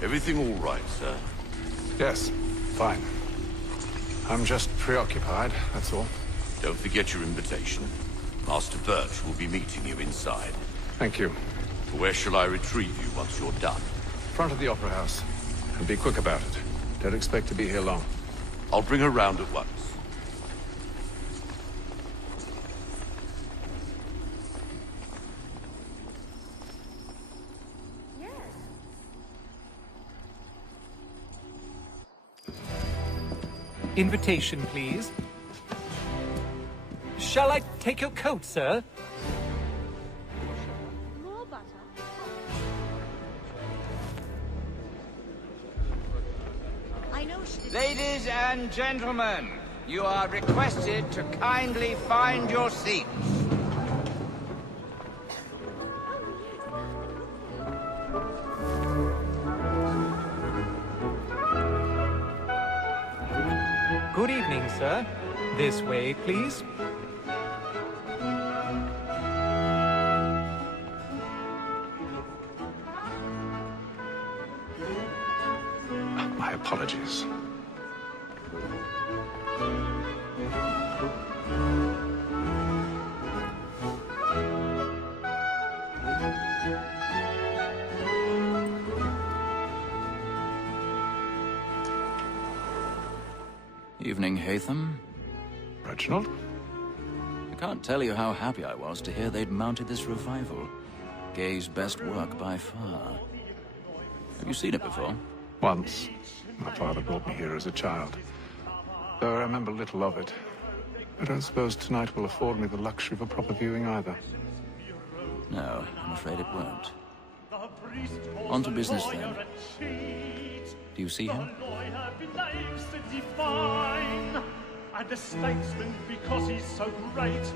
Everything all right, sir? Yes, fine. I'm just preoccupied, that's all. Don't forget your invitation. Master Birch will be meeting you inside. Thank you. Where shall I retrieve you once you're done? Front of the Opera House. And be quick about it. Don't expect to be here long. I'll bring her round at once. Invitation, please. Shall I take your coat, sir? More butter? I know she... Ladies and gentlemen, you are requested to kindly find your seats. Good evening, sir. This way, please. My apologies. Evening, Hatham. Reginald? I can't tell you how happy I was to hear they'd mounted this revival. Gay's best work by far. Have you seen it before? Once. My father brought me here as a child. Though I remember little of it. I don't suppose tonight will afford me the luxury of a proper viewing either. No, I'm afraid it won't. On to business then. Do you see him? And the statesman, because he's so great,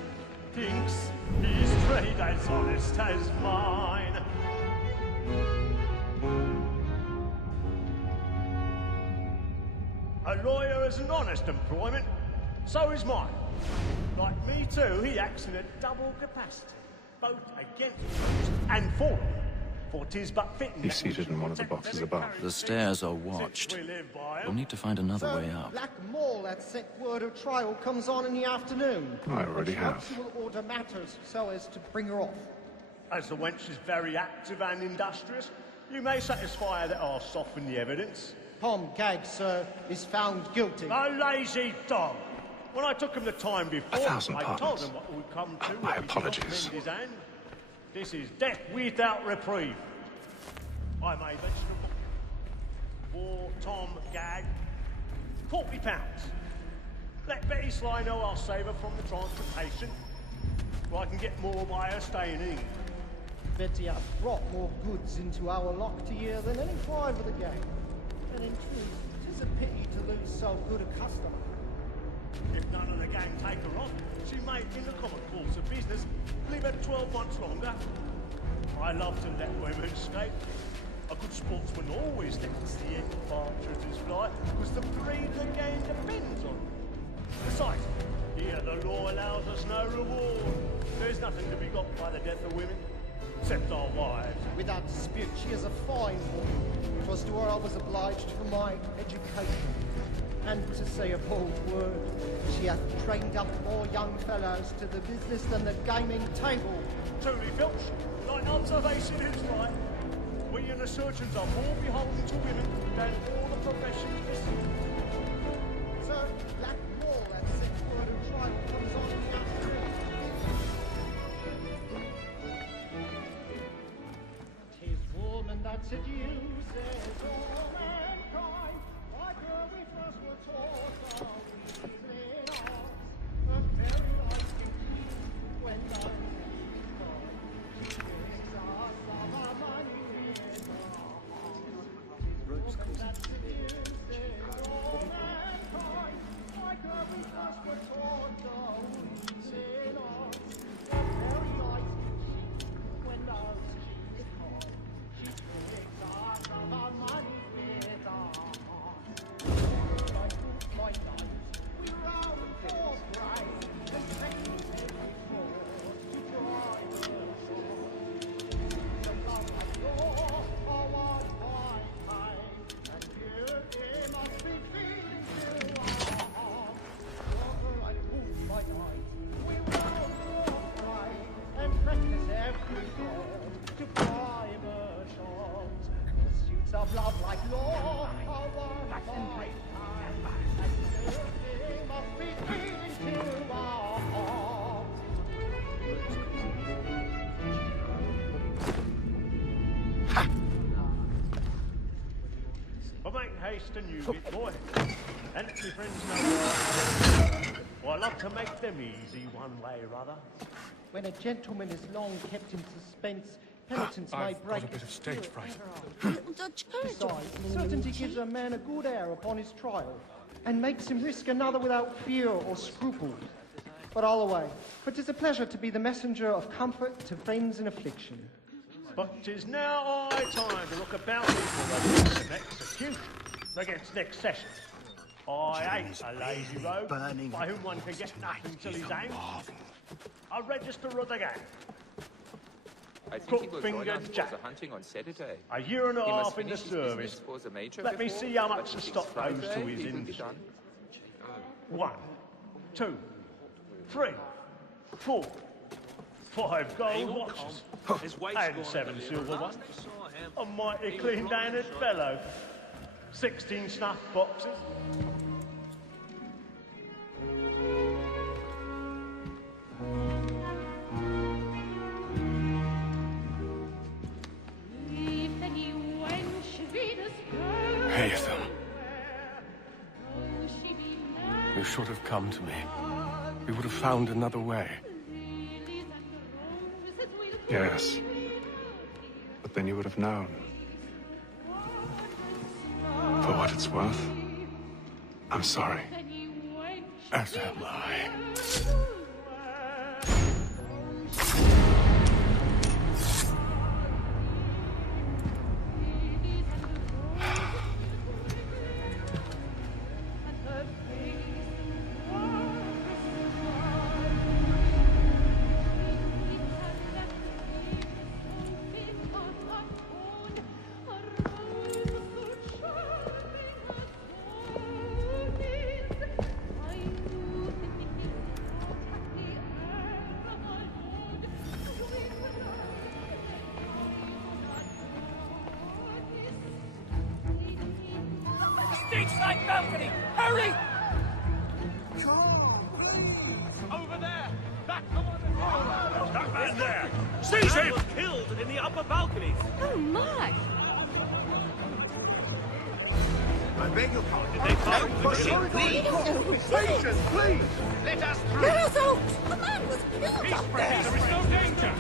thinks his trade as honest as mine. A lawyer is an honest employment, so is mine. Like me too, he acts in a double capacity, both against and for him. For 'tis but fitting. He's seated in one of the boxes above. The stairs are watched. We'll need to find another way up. Black Mall, that set word of trial comes on in the afternoon. I already have. Perhaps you will order matters so as to bring her off. As the wench is very active and industrious, you may satisfy her that I'll soften the evidence. Tom Gag, sir, is found guilty. A lazy dog! When I took him the time before, 1,000 I told pardons. him what would come to My if he did not apologies. bend his hand. This is death without reprieve. I made vegetable for Tom Gag. £40. Let Betty Sly know I'll save her from the transportation. So I can get more by her staying in. Betty hath brought more goods into our lock to year than any five of the gang. And in truth, 'tis a pity to lose so good a customer. If none of the gang take her on, she may, in the common course of business, leave her 12 months longer. I love to let women escape. A good sportsman always lets the end partridges fly, because the breed of the game depends on it. Besides, here the law allows us no reward. There's nothing to be got by the death of women, except our wives. Without dispute, she is a fine woman. 'Twas to her I was obliged for my education. And to say a bold word, she hath trained up more young fellows to the business than the gaming table. Truly, Filch, thine observation is right. We and the surgeons are more beholden to women than all the professions besides. Sir, Black Mall, that set word of trial comes on in the afternoon. 'Tis woman that seduces all mankind, like her we first were taught, so we in arms, a very light when the she gives us of our money in ropes that seduces all mankind, like her we first were taught, so we in arms, a very light when the she gives us than you, big boy. And let me friends know well, I love to make them easy one way or other. When a gentleman is long kept in suspense, penitence may I've break. got a bit of stage fright. Besides, certainty gives a man a good air upon his trial, and makes him risk another without fear or scruple. But all away, for 'tis a pleasure to be the messenger of comfort to friends in affliction. But 'tis now high time to look about me for the next execution against next session. I hate a lazy rogue by whom one can get nothing till he's hanged. I'll register of the gang. I think he will join Crook-fingered us for Jack. the hunting on Saturday. A year and a He must half in the finish his service. business for the major Let me before, see how but much he the thinks stock goes to Friday his he will be industry. done. 1, 2, 3, 4, 5 gold watches and 7 silver ones. A mighty clean-handed fellow. 16 snuff boxes. Hazel, you should have come to me. We would have found another way. Yes. But then you would have known. For what it's worth, I'm sorry. As am I. Stage-side balcony! Hurry! Over there! That man there! Seize him! Killed in the upper balconies! Oh my! I beg your pardon. They found pushing, please! Patience, please! Let us through! Let us out! A man was killed up there! There is no danger!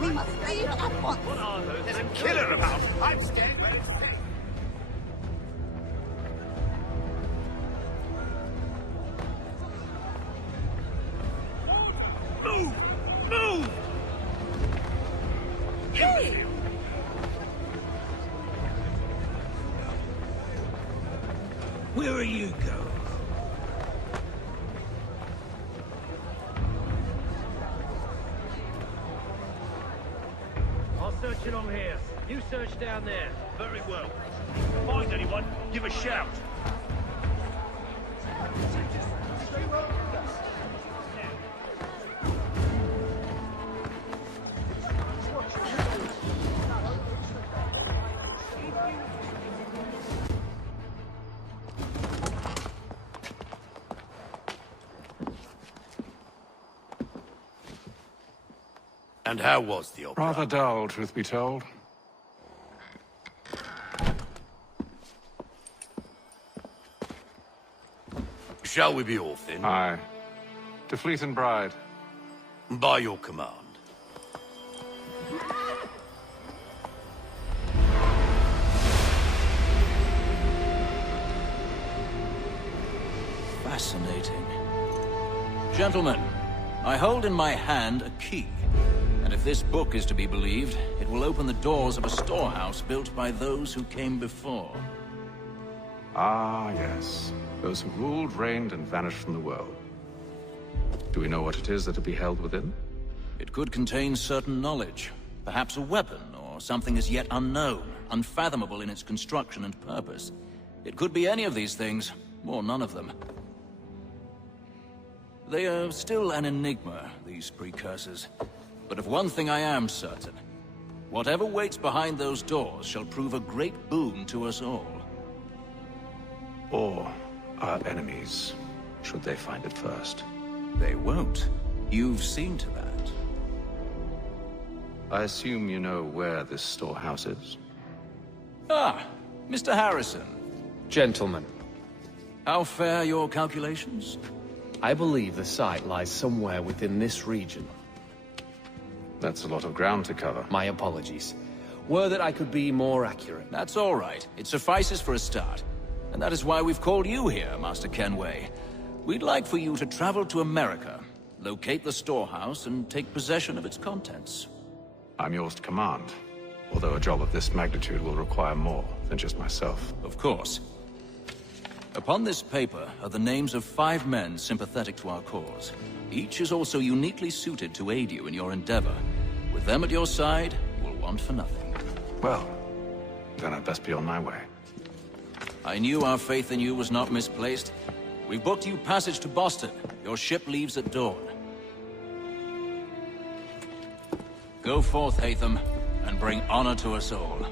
We must leave at once! What are those? There's a killer about! I'm scared where it's safe. Move! Move! Hey! Where are you going? I'll search along here. You search down there. Very well. Find anyone, give a shout. And how was the opera? Rather dull, truth be told. Shall we be off then? Aye. To Fleet and Bride. By your command. Fascinating. Gentlemen, I hold in my hand a key. And if this book is to be believed, it will open the doors of a storehouse built by those who came before. Ah, yes. Those who ruled, reigned, and vanished from the world. Do we know what it is that will be held within? It could contain certain knowledge. Perhaps a weapon, or something as yet unknown, unfathomable in its construction and purpose. It could be any of these things, or none of them. They are still an enigma, these precursors. But of one thing I am certain. Whatever waits behind those doors shall prove a great boon to us all. Or our enemies, should they find it first. They won't. You've seen to that. I assume you know where this storehouse is? Ah, Mr. Harrison. Gentlemen, How fare your calculations? I believe the site lies somewhere within this region. That's a lot of ground to cover. My apologies. Were that I could be more accurate. That's all right. It suffices for a start. And that is why we've called you here, Master Kenway. We'd like for you to travel to America, locate the storehouse, and take possession of its contents. I'm yours to command, although a job of this magnitude will require more than just myself. Of course. Upon this paper are the names of 5 men sympathetic to our cause. Each is also uniquely suited to aid you in your endeavor. With them at your side, you will want for nothing. Well, then I'd best be on my way. I knew our faith in you was not misplaced. We've booked you passage to Boston. Your ship leaves at dawn. Go forth, Hatham, and bring honor to us all.